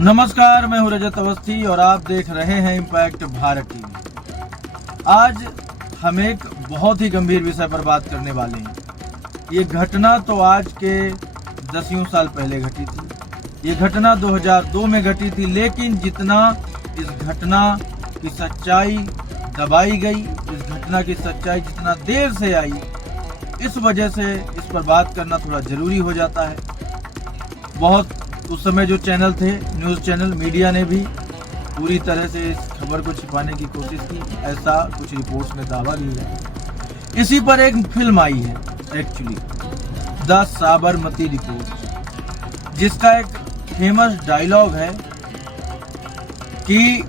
नमस्कार, मैं हूं रजत अवस्थी और आप देख रहे हैं इम्पैक्ट भारत टीवी। आज हम एक बहुत ही गंभीर विषय पर बात करने वाले हैं। ये घटना तो आज के 10 साल पहले घटी थी। ये घटना 2002 में घटी थी, लेकिन जितना इस घटना की सच्चाई दबाई गई, इस घटना की सच्चाई जितना देर से आई, इस वजह से इस पर बात करना थोड़ा जरूरी हो जाता है। बहुत उस समय जो चैनल थे, न्यूज़ चैनल, मीडिया ने भी पूरी तरह से इस खबर को छिपाने की कोशिश की, ऐसा कुछ रिपोर्ट्स में दावा भी है। इसी पर एक फिल्म आई है एक्चुअली, द साबरमती रिपोर्ट, जिसका एक फेमस डायलॉग है कि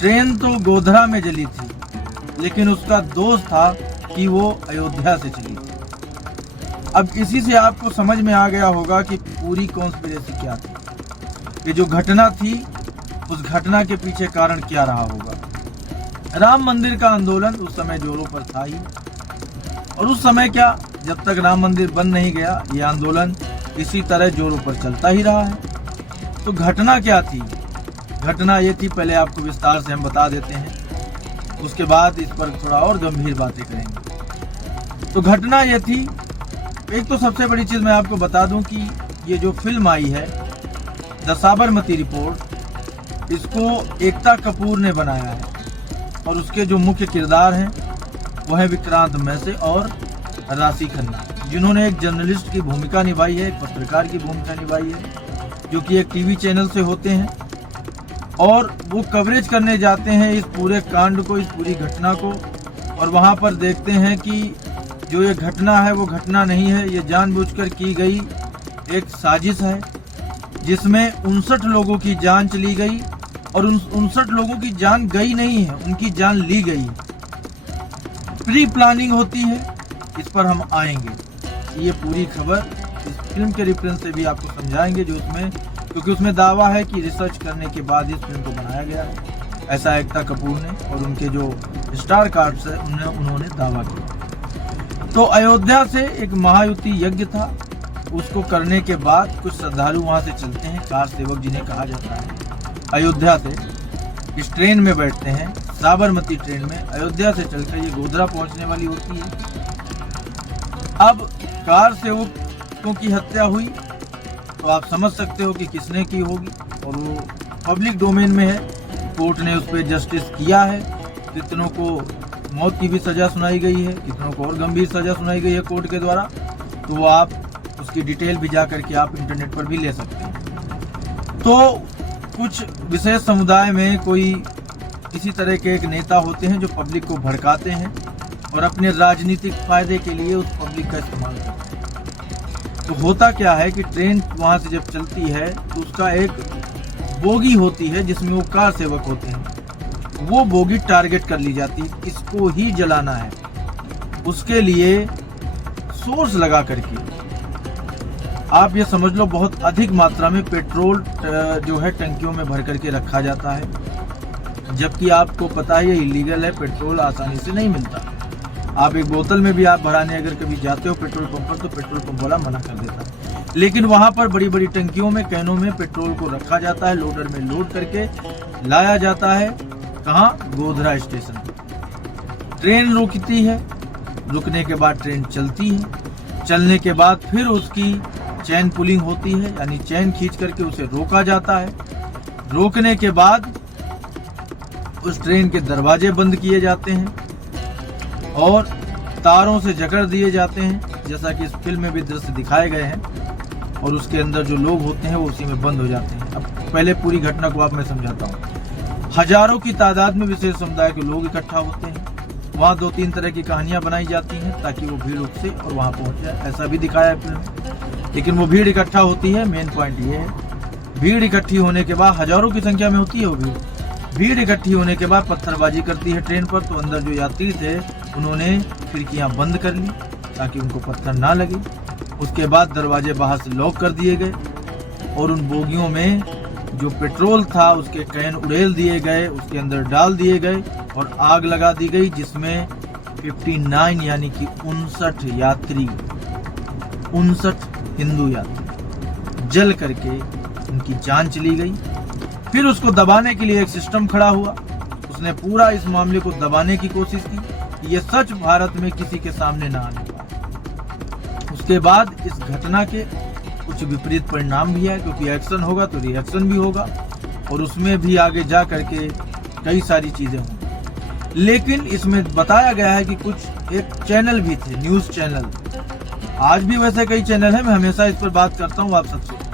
ट्रेन तो गोधरा में जली थी, लेकिन उसका दोष था कि वो अयोध्या से चली थी। अब इसी से आपको समझ में आ गया होगा कि पूरी कॉन्स्पिरेसी क्या थी। ये जो घटना थी, उस घटना के पीछे कारण क्या रहा होगा। राम मंदिर का आंदोलन उस समय जोरों पर था ही, और उस समय क्या, जब तक राम मंदिर बन नहीं गया, ये आंदोलन इसी तरह जोरों पर चलता ही रहा है। तो घटना क्या थी? घटना ये थी, पहले आपको विस्तार से हम बता देते हैं, उसके बाद इस पर थोड़ा और गंभीर बातें करेंगे। तो घटना ये थी, एक तो सबसे बड़ी चीज मैं आपको बता दूं कि ये जो फिल्म आई है द साबरमती रिपोर्ट, इसको एकता कपूर ने बनाया है और उसके जो मुख्य किरदार हैं वो है विक्रांत मैसे और राशि खन्ना, जिन्होंने एक जर्नलिस्ट की भूमिका निभाई है, एक पत्रकार की भूमिका निभाई है, जो कि एक टीवी चैनल से होते हैं, और वो कवरेज करने जाते हैं इस पूरे कांड को, इस पूरी घटना को, और वहां पर देखते हैं कि जो ये घटना है वो घटना नहीं है, ये जानबूझकर की गई एक साजिश है, जिसमें 59 लोगों की जान चली गई, और उन 59 लोगों की जान गई नहीं है, उनकी जान ली गई है। प्री प्लानिंग होती है, इस पर हम आएंगे। ये पूरी खबर इस फिल्म के रेफरेंस से भी आपको समझाएंगे, जो उसमें, क्योंकि उसमें दावा है कि रिसर्च करने के बाद इस फिल्म को बनाया गया है, ऐसा एकता कपूर ने और उनके जो स्टार कास्ट है उन्होंने दावा किया। तो अयोध्या से एक महायुति यज्ञ था, उसको करने के बाद कुछ श्रद्धालु वहां से चलते हैं, कार सेवक जिन्हें कहा जाता है, अयोध्या से इस ट्रेन में बैठते हैं, साबरमती ट्रेन में अयोध्या से चलकर ये गोधरा पहुंचने वाली होती है। अब कार सेवकों की हत्या हुई, तो आप समझ सकते हो कि किसने की होगी, और वो पब्लिक डोमेन में है, कोर्ट ने उस पर जस्टिस किया है, कितनों को मौत की भी सजा सुनाई गई है, कितनों को और गंभीर सजा सुनाई गई है कोर्ट के द्वारा। तो वो आप उसकी डिटेल भी जा करके आप इंटरनेट पर भी ले सकते हैं। तो कुछ विशेष समुदाय में कोई इसी तरह के एक नेता होते हैं जो पब्लिक को भड़काते हैं और अपने राजनीतिक फायदे के लिए उस पब्लिक का इस्तेमाल करते हैं। तो होता क्या है कि ट्रेन वहां से जब चलती है तो उसका एक बोगी होती है जिसमें वो कार सेवक होते हैं, वो बोगी टारगेट कर ली जाती है, इसको ही जलाना है। उसके लिए सोर्स लगा करके आप ये समझ लो बहुत अधिक मात्रा में पेट्रोल जो है टंकियों में भर करके रखा जाता है, जबकि आपको पता है ये इलीगल है, पेट्रोल आसानी से नहीं मिलता। आप एक बोतल में भी आप भराने अगर कभी जाते हो पेट्रोल पंप पर, तो पेट्रोल पंप वाला मना कर देता है, लेकिन वहां पर बड़ी बड़ी टंकियों में, कैनों में पेट्रोल को रखा जाता है, लोडर में लोड करके लाया जाता है। कहाँ? गोधरा स्टेशन। ट्रेन रुकती है, रुकने के बाद ट्रेन चलती है, चलने के बाद फिर उसकी चैन पुलिंग होती है, यानी चैन खींच करके उसे रोका जाता है। रोकने के बाद उस ट्रेन के दरवाजे बंद किए जाते हैं और तारों से जकड़ दिए जाते हैं, जैसा कि इस फिल्म में भी दृश्य दिखाए गए हैं, और उसके अंदर जो लोग होते हैं वो उसी में बंद हो जाते हैं। अब पहले पूरी घटना को आप मैं समझाता हूँ। हजारों की तादाद में विशेष समुदाय के लोग इकट्ठा होते हैं, वहाँ 2-3 तरह की कहानियां बनाई जाती हैं ताकि वो भीड़ उठे और वहाँ पहुँच जाए, ऐसा भी दिखाया है फिल्म में। लेकिन वो भीड़ इकट्ठा होती है, मेन पॉइंट ये है, भीड़ इकट्ठी होने के बाद, हजारों की संख्या में होती है वो भीड़ इकट्ठी होने के बाद पत्थरबाजी करती है ट्रेन पर। तो अंदर जो यात्री थे उन्होंने खिड़कियां बंद कर ली ताकि उनको पत्थर ना लगे। उसके बाद दरवाजे बाहर से लॉक कर दिए गए और उन बोगियों में जो पेट्रोल था उसके कैन उड़ेल दिए गए, उसके अंदर डाल दिए गए और आग लगा दी गई, जिसमें 59 यानी कि 59 यात्री, 59 हिंदू यात्री जल करके की जान चली गई। फिर उसको दबाने के लिए एक सिस्टम खड़ा हुआ, उसने पूरा इस मामले को दबाने की कोशिश की कि ये सच भारत में किसी के सामने ना आने पाए। उसके बाद इस घटना के कुछ विपरीत परिणाम भी है, क्योंकि एक्शन होगा तो रिएक्शन भी होगा और उसमें भी आगे जा करके कई सारी चीजें होंगी। लेकिन इसमें बताया गया है कि कुछ एक चैनल भी थे, न्यूज चैनल, आज भी वैसे कई चैनल हैं, मैं हमेशा इस पर बात करता हूँ आप सबसे।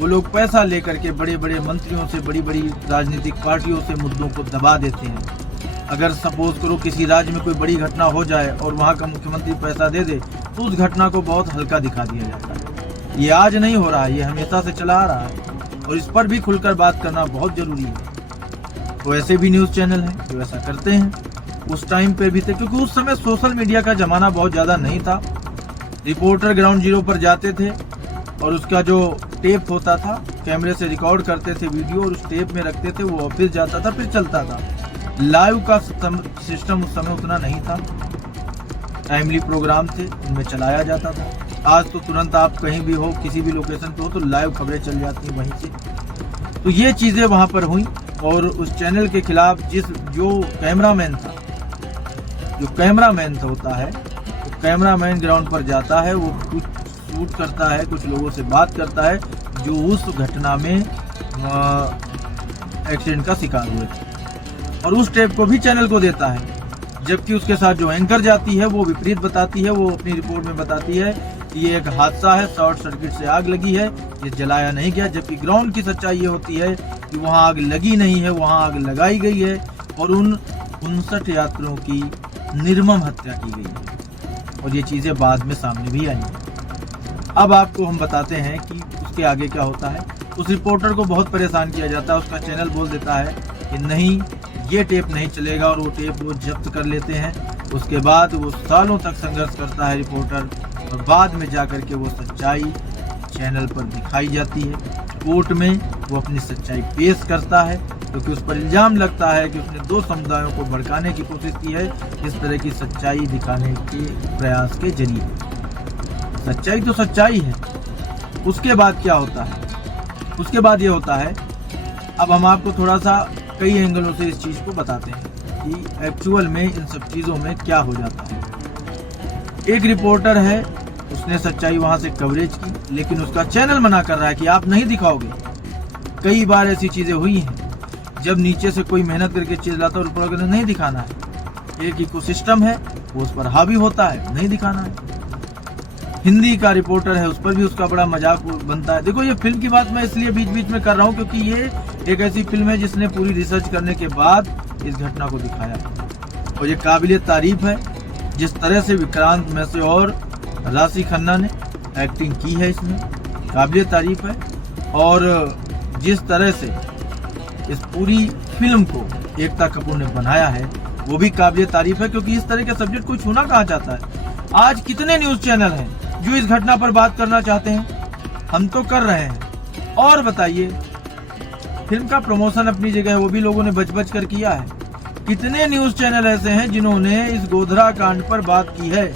वो लोग पैसा लेकर के बड़े बड़े मंत्रियों से, बड़ी बड़ी राजनीतिक पार्टियों से मुद्दों को दबा देते हैं। अगर सपोज करो किसी राज्य में कोई बड़ी घटना हो जाए और वहाँ का मुख्यमंत्री पैसा दे दे तो उस घटना को बहुत हल्का दिखा दिया जाता है। ये आज नहीं हो रहा है, ये हमेशा से चला आ रहा है और इस पर भी खुलकर बात करना बहुत जरूरी है। तो ऐसे भी न्यूज़ चैनल हैं जो ऐसा करते हैं, उस टाइम पे भी थे, क्योंकि उस समय सोशल मीडिया का ज़माना बहुत ज़्यादा नहीं था। रिपोर्टर ग्राउंड जीरो पर जाते थे और उसका जो टेप होता था, कैमरे से रिकॉर्ड करते थे वीडियो और उस टेप में रखते थे, वो ऑफिस जाता था, फिर चलता था। लाइव का सिस्टम उस समय उतना नहीं था, टाइमली प्रोग्राम थे, उनमें चलाया जाता था। आज तो तुरंत आप कहीं भी हो, किसी भी लोकेशन पे हो तो लाइव खबरें चल जाती हैं वहीं से। तो ये चीज़ें वहाँ पर हुई और उस चैनल के खिलाफ जो कैमरामैन होता है, तो कैमरामैन ग्राउंड पर जाता है, वो कुछ शूट करता है, कुछ लोगों से बात करता है जो उस घटना में एक्सीडेंट का शिकार हुए थे और उस टेप को भी चैनल को देता है। जबकि उसके साथ जो एंकर जाती है वो विपरीत बताती है, वो अपनी रिपोर्ट में बताती है कि ये एक हादसा है, शॉर्ट सर्किट से आग लगी है, ये जलाया नहीं गया। जबकि ग्राउंड की सच्चाई ये होती है कि वहाँ आग लगी नहीं है, वहाँ आग लगाई गई है और उन 59 यात्रियों की निर्मम हत्या की गई है और ये चीज़ें बाद में सामने भी आई। अब आपको हम बताते हैं कि उसके आगे क्या होता है। उस रिपोर्टर को बहुत परेशान किया जाता है, उसका चैनल बोल देता है कि नहीं, ये टेप नहीं चलेगा और वो टेप वो जब्त कर लेते हैं। उसके बाद वो सालों तक संघर्ष करता है रिपोर्टर और बाद में जाकर के वो सच्चाई चैनल पर दिखाई जाती है। कोर्ट में वो अपनी सच्चाई पेश करता है, क्योंकि उस पर इल्ज़ाम लगता है कि उसने 2 समुदायों को भड़काने की कोशिश की है इस तरह की सच्चाई दिखाने के प्रयास के जरिए। सच्चाई तो सच्चाई है। उसके बाद क्या होता है? उसके बाद ये होता है, अब हम आपको थोड़ा सा कई एंगलों से इस चीज़ को बताते हैं कि एक्चुअल में इन सब चीज़ों में क्या हो जाता है। एक रिपोर्टर है, उसने सच्चाई वहाँ से कवरेज की, लेकिन उसका चैनल मना कर रहा है कि आप नहीं दिखाओगे। कई बार ऐसी चीज़ें हुई हैं जब नीचे से कोई मेहनत करके चीज़ लाता है और ऊपर नहीं दिखाना है। एक इकोसिस्टम है, वो उस पर हावी होता है, नहीं दिखाना है। हिंदी का रिपोर्टर है, उस पर भी उसका बड़ा मजाक बनता है। देखो, ये फिल्म की बात मैं इसलिए बीच बीच में कर रहा हूँ क्योंकि ये एक ऐसी फिल्म है जिसने पूरी रिसर्च करने के बाद इस घटना को दिखाया और ये काबिलियत तारीफ है। जिस तरह से विक्रांत मैसे और राशि खन्ना ने एक्टिंग की है इसमें, काबिलियत तारीफ है। और जिस तरह से इस पूरी फिल्म को एकता कपूर ने बनाया है वो भी काबिलियत तारीफ है, क्योंकि इस तरह के सब्जेक्ट कोई छूना कहाँ चाहता है। आज कितने न्यूज़ चैनल हैं जो इस घटना पर बात करना चाहते हैं, हम तो कर रहे हैं। और बताइए, फिल्म का प्रमोशन अपनी जगह है, वो भी लोगों ने बच बच कर किया है। कितने न्यूज़ चैनल ऐसे हैं जिन्होंने इस गोधरा कांड पर बात की है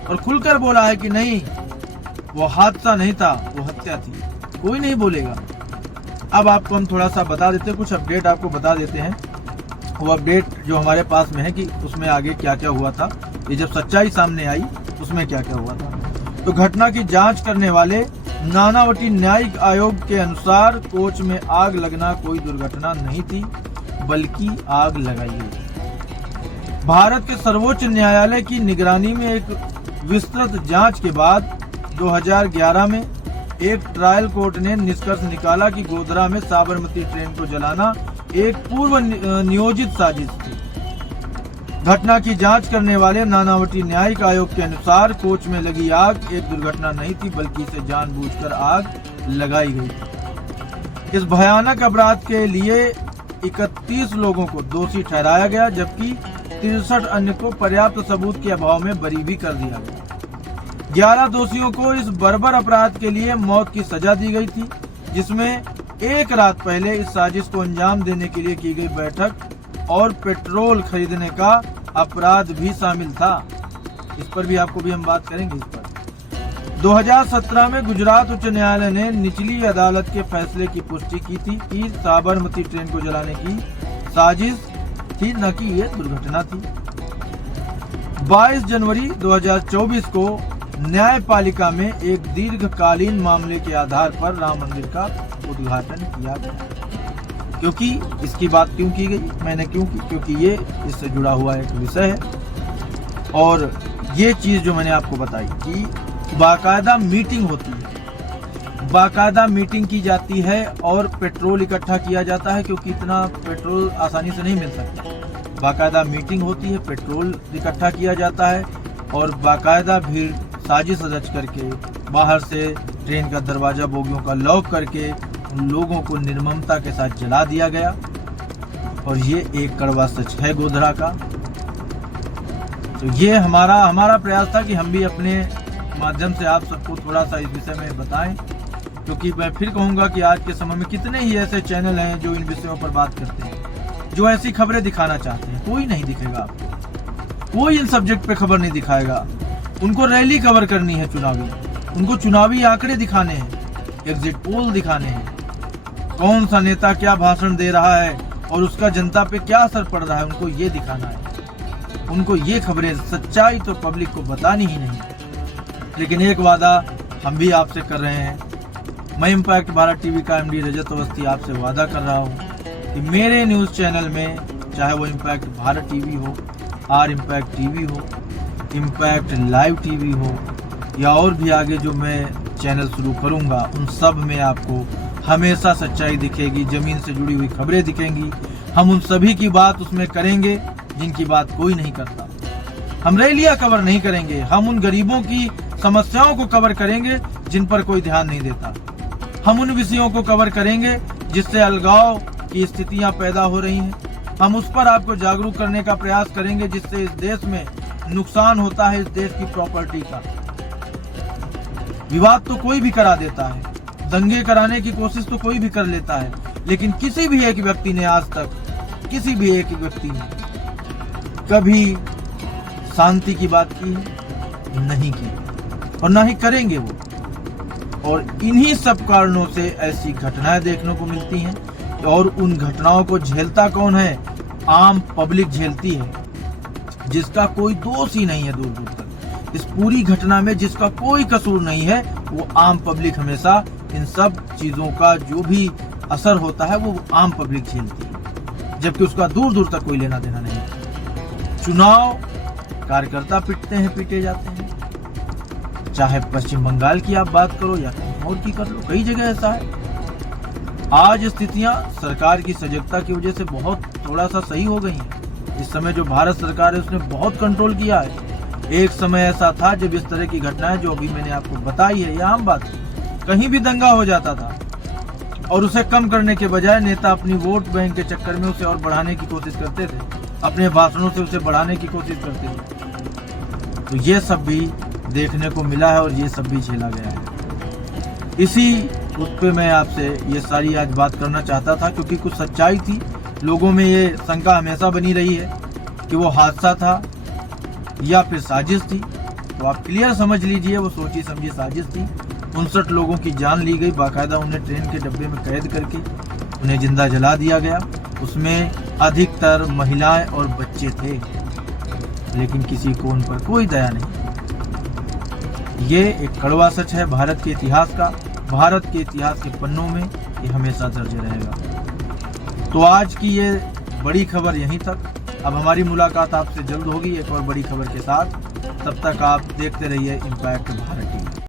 और खुलकर बोला है कि नहीं, वो हादसा नहीं था, वो हत्या थी। कोई नहीं बोलेगा। अब आपको हम थोड़ा सा बता देते हैं, कुछ अपडेट आपको बता देते हैं। वो अपडेट जो हमारे पास में है कि उसमें आगे क्या क्या हुआ था, ये जब सच्चाई सामने आई उसमें क्या क्या हुआ था। तो घटना की जांच करने वाले नानावटी न्यायिक आयोग के अनुसार कोच में आग लगना कोई दुर्घटना नहीं थी, बल्कि आग लगाई गई। भारत के सर्वोच्च न्यायालय की निगरानी में एक विस्तृत जांच के बाद 2011 में एक ट्रायल कोर्ट ने निष्कर्ष निकाला कि गोधरा में साबरमती ट्रेन को जलाना एक पूर्व नियोजित साजिश थी। घटना की जांच करने वाले नानावटी न्यायिक आयोग के अनुसार कोच में लगी आग एक दुर्घटना नहीं थी, बल्कि इसे जानबूझकर आग लगाई गई थी। इस भयानक अपराध के लिए 31 लोगों को दोषी ठहराया गया, जबकि 63 अन्य को पर्याप्त सबूत के अभाव में बरी भी कर दिया गया। 11 दोषियों को इस बर्बर अपराध के लिए मौत की सजा दी गई थी, जिसमें एक रात पहले इस साजिश को अंजाम देने के लिए की गई बैठक और पेट्रोल खरीदने का अपराध भी शामिल था। इस पर भी आपको भी हम बात करेंगे। इस पर 2017 में गुजरात उच्च न्यायालय ने निचली अदालत के फैसले की पुष्टि की थी कि साबरमती ट्रेन को जलाने की साजिश थी, न कि ये दुर्घटना थी। 22 जनवरी 2024 को न्यायपालिका में एक दीर्घकालीन मामले के आधार पर राम मंदिर का उद्घाटन किया गया। क्योंकि इसकी बात क्यों की गई, मैंने क्यों की, क्योंकि ये इससे जुड़ा हुआ एक विषय है। और ये चीज जो मैंने आपको बताई कि बाकायदा मीटिंग होती है, बाकायदा मीटिंग की जाती है और पेट्रोल इकट्ठा किया जाता है, क्योंकि इतना पेट्रोल आसानी से नहीं मिल सकता। बाकायदा मीटिंग होती है, पेट्रोल इकट्ठा किया जाता है और बाकायदा भीड़ साजिश रच करके बाहर से ट्रेन का दरवाजा बोगियों का लॉक करके उन लोगों को निर्ममता के साथ जला दिया गया। और ये एक कड़वा सच है गोधरा का। तो ये हमारा प्रयास था कि हम भी अपने माध्यम से आप सबको थोड़ा सा इस विषय में बताएं, क्योंकि मैं फिर कहूंगा कि आज के समय में कितने ही ऐसे चैनल हैं जो इन विषयों पर बात करते हैं, जो ऐसी खबरें दिखाना चाहते हैं। कोई नहीं दिखेगा आपको, कोई इन सब्जेक्ट पे खबर नहीं दिखाएगा। उनको रैली कवर करनी है चुनावी, उनको चुनावी आंकड़े दिखाने हैं, एग्जिट पोल दिखाने हैं, कौन सा नेता क्या भाषण दे रहा है और उसका जनता पे क्या असर पड़ रहा है, उनको ये दिखाना है। उनको ये खबरें, सच्चाई तो पब्लिक को बतानी ही नहीं। लेकिन एक वादा हम भी आपसे कर रहे हैं, मैं इम्पैक्ट भारत टीवी का एमडी रजत अवस्थी आपसे वादा कर रहा हूँ कि मेरे न्यूज़ चैनल में, चाहे वो इम्पैक्ट भारत टीवी हो, आर इम्पैक्ट टीवी हो, इम्पैक्ट लाइव टीवी हो, या और भी आगे जो मैं चैनल शुरू करूँगा, उन सब में आपको हमेशा सच्चाई दिखेगी, ज़मीन से जुड़ी हुई खबरें दिखेंगी। हम उन सभी की बात उसमें करेंगे जिनकी बात कोई नहीं करता। हम रैलियां कवर नहीं करेंगे, हम उन गरीबों की समस्याओं को कवर करेंगे जिन पर कोई ध्यान नहीं देता। हम उन विषयों को कवर करेंगे जिससे अलगाव की स्थितियां पैदा हो रही हैं। हम उस पर आपको जागरूक करने का प्रयास करेंगे जिससे इस देश में नुकसान होता है, इस देश की प्रॉपर्टी का। विवाद तो कोई भी करा देता है, दंगे कराने की कोशिश तो कोई भी कर लेता है, लेकिन किसी भी एक व्यक्ति ने आज तक, किसी भी एक व्यक्ति ने कभी शांति की बात की नहीं की और ना ही करेंगे वो। और इन्हीं सब कारणों से ऐसी घटनाएं देखने को मिलती हैं। और उन घटनाओं को झेलता कौन है? आम पब्लिक झेलती है, जिसका कोई दोष ही नहीं है। दूर दूर तक इस पूरी घटना में जिसका कोई कसूर नहीं है, वो आम पब्लिक हमेशा इन सब चीजों का जो भी असर होता है वो आम पब्लिक झेलती है, जबकि उसका दूर दूर तक कोई लेना देना नहीं है। चुनाव कार्यकर्ता पिटते हैं, पीटे जाते हैं, चाहे पश्चिम बंगाल की आप बात करो या कहीं और की कर लो, कई जगह ऐसा है। आज स्थितियां सरकार की सजगता की वजह से बहुत थोड़ा सा सही हो गई हैं। इस समय जो भारत सरकार है उसने बहुत कंट्रोल किया है। एक समय ऐसा था जब इस तरह की घटनाएं जो अभी मैंने आपको बताई है, यह आम बात थी, कहीं भी दंगा हो जाता था और उसे कम करने के बजाय नेता अपनी वोट बैंक के चक्कर में उसे और बढ़ाने की कोशिश करते थे, अपने भाषणों से उसे बढ़ाने की कोशिश करते थे। तो ये सब भी देखने को मिला है और ये सब भी झेला गया है। इसी उस पे मैं आपसे ये सारी आज बात करना चाहता था, क्योंकि कुछ सच्चाई थी। लोगों में ये शंका हमेशा बनी रही है कि वो हादसा था या फिर साजिश थी। तो आप क्लियर समझ लीजिए, वो सोची समझी साजिश थी। 59 लोगों की जान ली गई, बाकायदा उन्हें ट्रेन के डब्बे में कैद करके उन्हें जिंदा जला दिया गया। उसमें अधिकतर महिलाएं और बच्चे थे, लेकिन किसी को उन पर कोई दया नहीं। ये एक कड़वा सच है भारत के इतिहास का। भारत के इतिहास के पन्नों में ये हमेशा दर्ज रहेगा। तो आज की ये बड़ी खबर यहीं तक। अब हमारी मुलाकात आपसे जल्द होगी एक और बड़ी खबर के साथ। तब तक आप देखते रहिए इम्पैक्ट भारत टीवी।